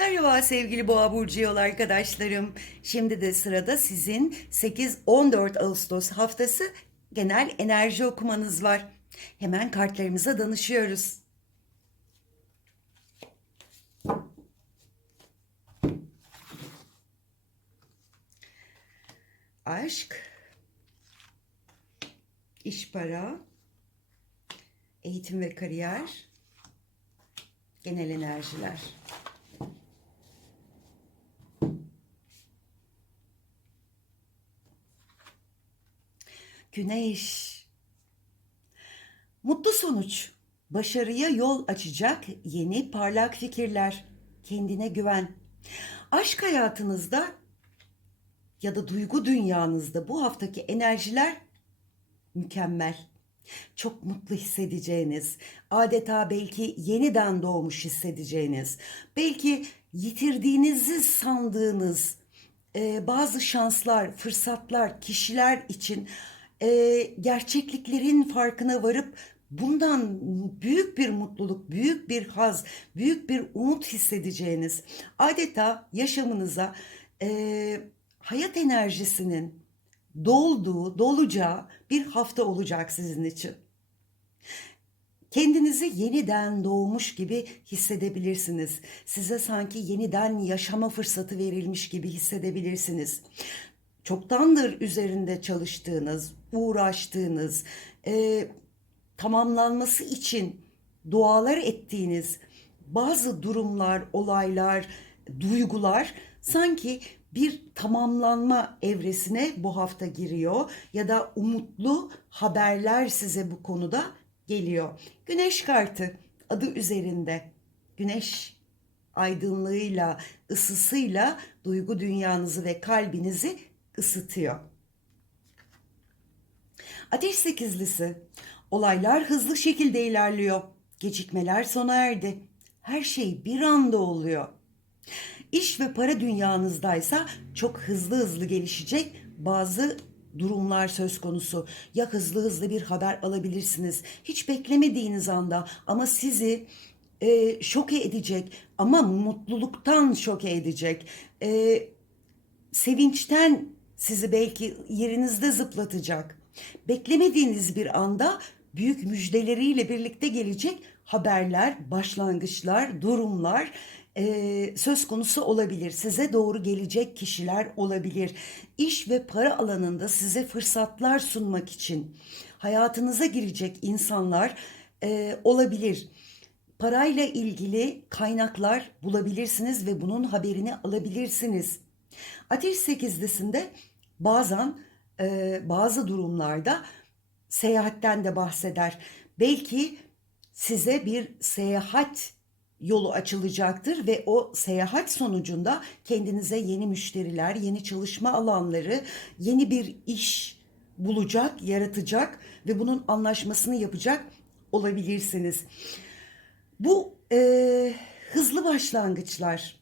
Merhaba sevgili Boğa Burcu yol arkadaşlarım. Şimdi de sırada sizin 8-14 Ağustos haftası genel enerji okumanız var. Hemen kartlarımıza danışıyoruz. Aşk, iş para, eğitim ve kariyer, genel enerjiler. Güneş. Mutlu sonuç. Başarıya yol açacak yeni parlak fikirler. Kendine güven. Aşk hayatınızda ya da duygu dünyanızda bu haftaki enerjiler mükemmel. Çok mutlu hissedeceğiniz, adeta belki yeniden doğmuş hissedeceğiniz, belki yitirdiğinizi sandığınız e, bazı şanslar, fırsatlar, kişiler için e, gerçekliklerin farkına varıp bundan büyük bir mutluluk, büyük bir haz, büyük bir umut hissedeceğiniz, adeta yaşamınıza e, hayat enerjisinin dolduğu, dolacağı bir hafta olacak sizin için. Kendinizi yeniden doğmuş gibi hissedebilirsiniz. Size sanki yeniden yaşama fırsatı verilmiş gibi hissedebilirsiniz. Çoktandır üzerinde çalıştığınız, uğraştığınız, e, tamamlanması için dualar ettiğiniz bazı durumlar, olaylar, duygular sanki bir tamamlanma evresine bu hafta giriyor ya da umutlu haberler size bu konuda geliyor. Güneş kartı adı üzerinde. Güneş aydınlığıyla, ısısıyla duygu dünyanızı ve kalbinizi ısıtıyor. Ateş sekizlisi. Olaylar hızlı şekilde ilerliyor. Gecikmeler sona erdi. Her şey bir anda oluyor. İş ve para dünyanızdaysa çok hızlı hızlı gelişecek bazı durumlar söz konusu. Ya hızlı hızlı bir haber alabilirsiniz. Hiç beklemediğiniz anda ama sizi e, şoke edecek ama mutluluktan şoke edecek. E, sevinçten sizi belki yerinizde zıplatacak. Beklemediğiniz bir anda büyük müjdeleriyle birlikte gelecek haberler, başlangıçlar, durumlar e, söz konusu olabilir. Size doğru gelecek kişiler olabilir. İş ve para alanında size fırsatlar sunmak için hayatınıza girecek insanlar e, olabilir. Parayla ilgili kaynaklar bulabilirsiniz ve bunun haberini alabilirsiniz. Ateş sekizlisinde bazen e, bazı durumlarda seyahatten de bahseder. Belki size bir seyahat yolu açılacaktır ve o seyahat sonucunda kendinize yeni müşteriler, yeni çalışma alanları, yeni bir iş bulacak, yaratacak ve bunun anlaşmasını yapacak olabilirsiniz. Bu e, hızlı başlangıçlar,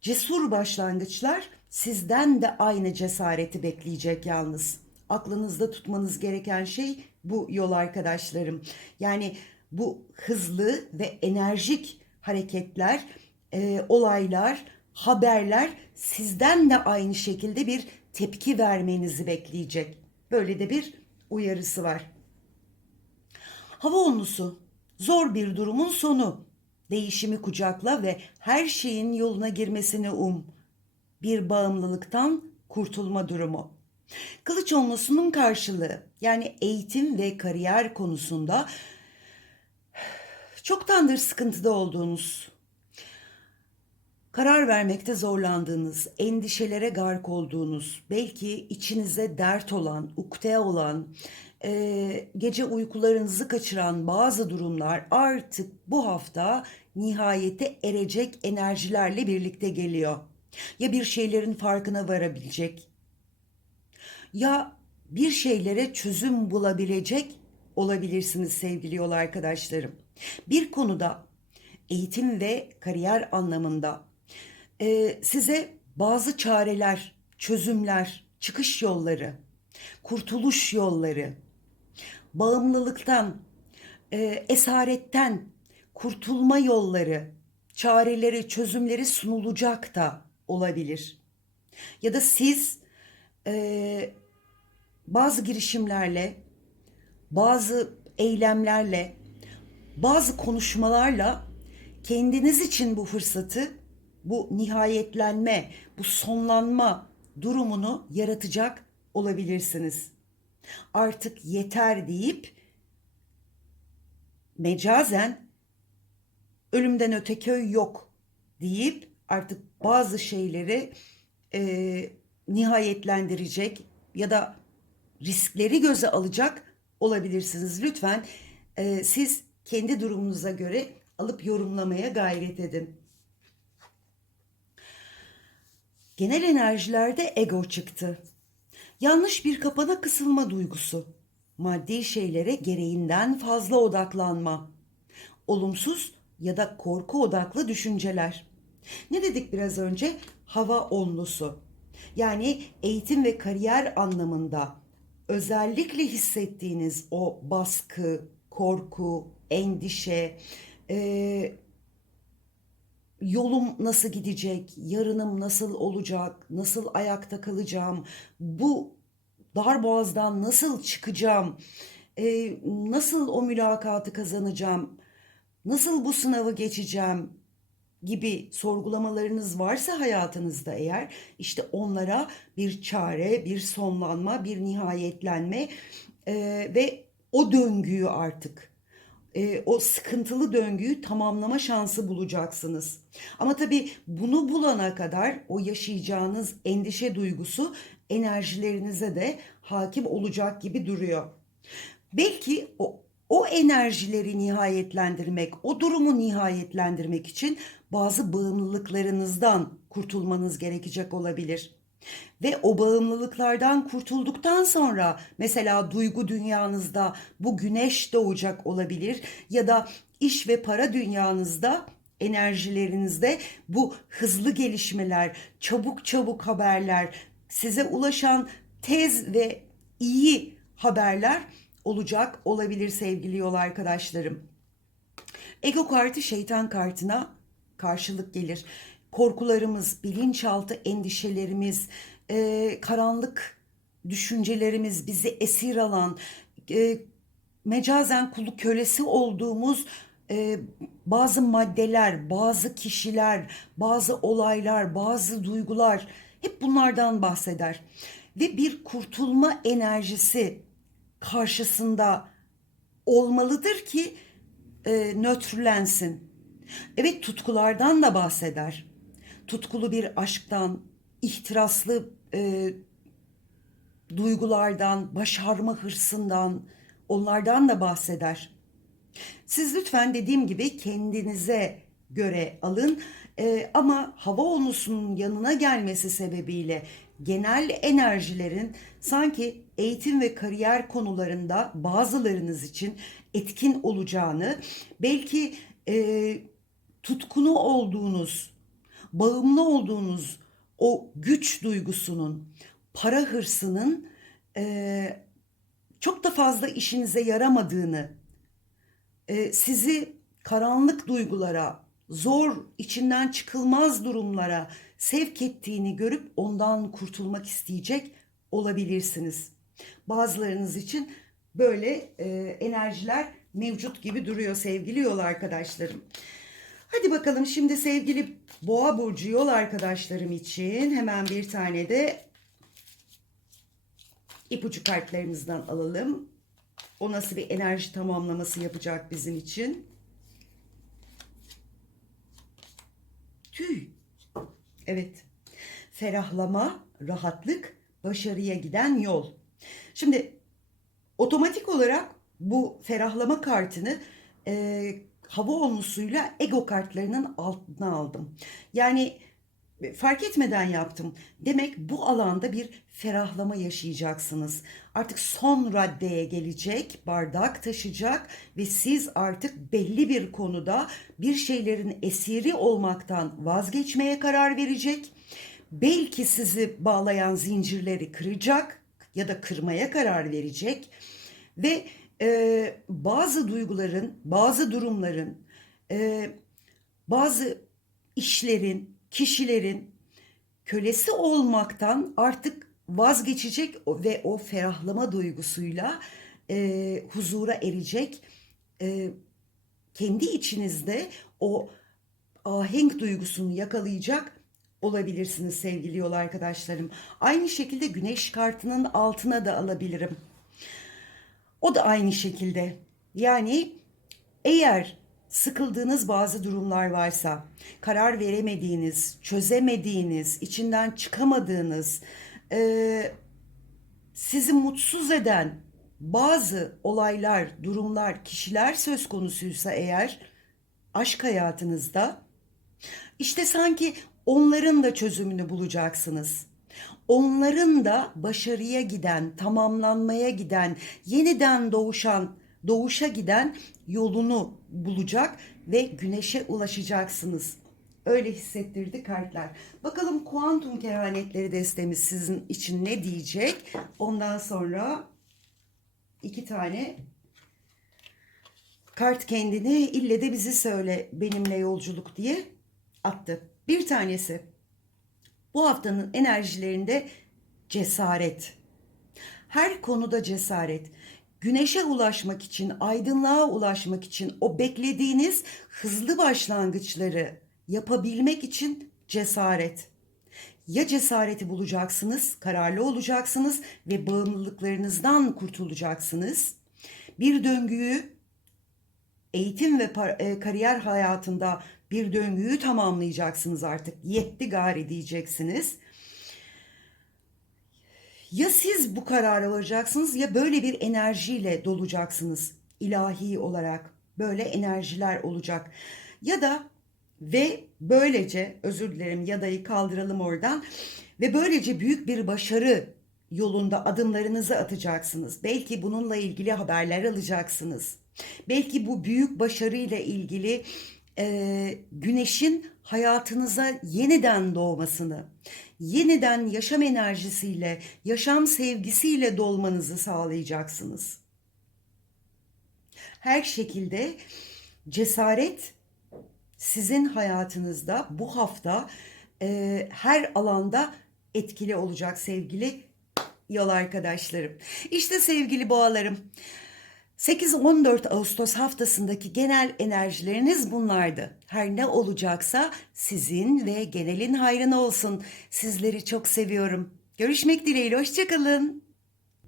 cesur başlangıçlar sizden de aynı cesareti bekleyecek yalnız. Aklınızda tutmanız gereken şey bu yol arkadaşlarım. Yani bu hızlı ve enerjik hareketler, e, olaylar, haberler sizden de aynı şekilde bir tepki vermenizi bekleyecek. Böyle de bir uyarısı var. Hava olnusu zor bir durumun sonu. Değişimi kucakla ve her şeyin yoluna girmesini um. Bir bağımlılıktan kurtulma durumu. Kılıç olmasının karşılığı yani eğitim ve kariyer konusunda çoktandır sıkıntıda olduğunuz, karar vermekte zorlandığınız, endişelere gark olduğunuz, belki içinize dert olan, ukde olan, e, gece uykularınızı kaçıran bazı durumlar artık bu hafta nihayete erecek enerjilerle birlikte geliyor. Ya bir şeylerin farkına varabilecek, ya bir şeylere çözüm bulabilecek olabilirsiniz sevgili yol arkadaşlarım. Bir konuda eğitim ve kariyer anlamında e, size bazı çareler, çözümler, çıkış yolları, kurtuluş yolları, bağımlılıktan, e, esaretten kurtulma yolları çareleri, çözümleri sunulacak da olabilir. Ya da siz eee, bazı girişimlerle, bazı eylemlerle, bazı konuşmalarla kendiniz için bu fırsatı, bu nihayetlenme, bu sonlanma durumunu yaratacak olabilirsiniz. Artık yeter deyip mecazen ölümden öte köy yok deyip artık bazı şeyleri e, nihayetlendirecek ya da riskleri göze alacak olabilirsiniz. Lütfen e, siz kendi durumunuza göre alıp yorumlamaya gayret edin. Genel enerjilerde ego çıktı. Yanlış bir kapana kısılma duygusu. Maddi şeylere gereğinden fazla odaklanma. Olumsuz ya da korku odaklı düşünceler. Ne dedik biraz önce? Hava onlusu. Yani eğitim ve kariyer anlamında özellikle hissettiğiniz o baskı, korku, endişe, e, yolum nasıl gidecek, yarınım nasıl olacak, nasıl ayakta kalacağım, bu darboğazdan nasıl çıkacağım, e, nasıl o mülakatı kazanacağım, nasıl bu sınavı geçeceğim gibi sorgulamalarınız varsa hayatınızda eğer işte onlara bir çare, bir sonlanma, bir nihayetlenme e, ve o döngüyü artık e, o sıkıntılı döngüyü tamamlama şansı bulacaksınız. Ama tabii bunu bulana kadar o yaşayacağınız endişe duygusu enerjilerinize de hakim olacak gibi duruyor. Belki o o enerjileri nihayetlendirmek, o durumu nihayetlendirmek için bazı bağımlılıklarınızdan kurtulmanız gerekecek olabilir. Ve o bağımlılıklardan kurtulduktan sonra mesela duygu dünyanızda bu güneş doğacak olabilir ya da iş ve para dünyanızda enerjilerinizde bu hızlı gelişmeler, çabuk çabuk haberler, size ulaşan tez ve iyi haberler olacak olabilir sevgili yol arkadaşlarım. Ego kartı şeytan kartına karşılık gelir. Korkularımız, bilinçaltı endişelerimiz, e, karanlık düşüncelerimiz bizi esir alan, e, mecazen kulu kölesi olduğumuz e, bazı maddeler, bazı kişiler, bazı olaylar, bazı duygular hep bunlardan bahseder. Ve bir kurtulma enerjisi karşısında olmalıdır ki e, nötrlensin. Evet tutkulardan da bahseder. Tutkulu bir aşktan, ihtiraslı e, duygulardan, başarma hırsından, onlardan da bahseder. Siz lütfen dediğim gibi kendinize göre alın E, ama hava onusunun yanına gelmesi sebebiyle genel enerjilerin sanki eğitim ve kariyer konularında bazılarınız için etkin olacağını, belki e, tutkunu olduğunuz, bağımlı olduğunuz o güç duygusunun, para hırsının e, çok da fazla işinize yaramadığını, e, sizi karanlık duygulara, zor, içinden çıkılmaz durumlara sevk ettiğini görüp ondan kurtulmak isteyecek olabilirsiniz. Bazılarınız için böyle e, enerjiler mevcut gibi duruyor sevgili yol arkadaşlarım. Hadi bakalım şimdi sevgili Boğa burcu yol arkadaşlarım için hemen bir tane de ipucu kartlarımızdan alalım. O nasıl bir enerji tamamlaması yapacak bizim için? Tüy. Evet. Ferahlama, rahatlık, başarıya giden yol. Şimdi otomatik olarak bu ferahlama kartını e, hava olmusuyla ego kartlarının altına aldım. Yani fark etmeden yaptım. Demek bu alanda bir ferahlama yaşayacaksınız. Artık son raddeye gelecek, bardak taşıyacak ve siz artık belli bir konuda bir şeylerin esiri olmaktan vazgeçmeye karar verecek. Belki sizi bağlayan zincirleri kıracak ya da kırmaya karar verecek ve e, bazı duyguların, bazı durumların, e, bazı işlerin, kişilerin kölesi olmaktan artık vazgeçecek ve o ferahlama duygusuyla e, huzura erecek. E, kendi içinizde o ahenk duygusunu yakalayacak olabilirsiniz sevgili yol arkadaşlarım. Aynı şekilde güneş kartının altına da alabilirim. O da aynı şekilde. Yani eğer sıkıldığınız bazı durumlar varsa, karar veremediğiniz, çözemediğiniz, içinden çıkamadığınız, eee, sizi mutsuz eden bazı olaylar, durumlar, kişiler söz konusuysa eğer aşk hayatınızda işte sanki onların da çözümünü bulacaksınız. Onların da başarıya giden, tamamlanmaya giden, yeniden doğuşan, doğuşa giden yolunu bulacak ve güneşe ulaşacaksınız. Öyle hissettirdi kartlar. Bakalım kuantum kehanetleri destemiz sizin için ne diyecek? Ondan sonra iki tane kart kendini ille de bizi söyle benimle yolculuk diye attı. Bir tanesi bu haftanın enerjilerinde cesaret. Her konuda cesaret. Güneşe ulaşmak için, aydınlığa ulaşmak için o beklediğiniz hızlı başlangıçları yapabilmek için cesaret. Ya cesareti bulacaksınız, kararlı olacaksınız ve bağımlılıklarınızdan kurtulacaksınız. Bir döngüyü eğitim ve e, kariyer hayatında bir döngüyü tamamlayacaksınız artık. Yetti gari diyeceksiniz. Ya siz bu karara varacaksınız ya böyle bir enerjiyle dolacaksınız ilahi olarak. Böyle enerjiler olacak. Ya da ve böylece özür dilerim yadayı kaldıralım oradan ve böylece büyük bir başarı yolunda adımlarınızı atacaksınız. Belki bununla ilgili haberler alacaksınız. Belki bu büyük başarıyla ilgili e, güneşin hayatınıza yeniden doğmasını, yeniden yaşam enerjisiyle, yaşam sevgisiyle dolmanızı sağlayacaksınız. Her şekilde cesaret sizin hayatınızda bu hafta e, her alanda etkili olacak sevgili yol arkadaşlarım. İşte sevgili boğalarım. 8-14 Ağustos haftasındaki genel enerjileriniz bunlardı. Her ne olacaksa sizin ve genelin hayrına olsun. Sizleri çok seviyorum. Görüşmek dileğiyle, hoşçakalın.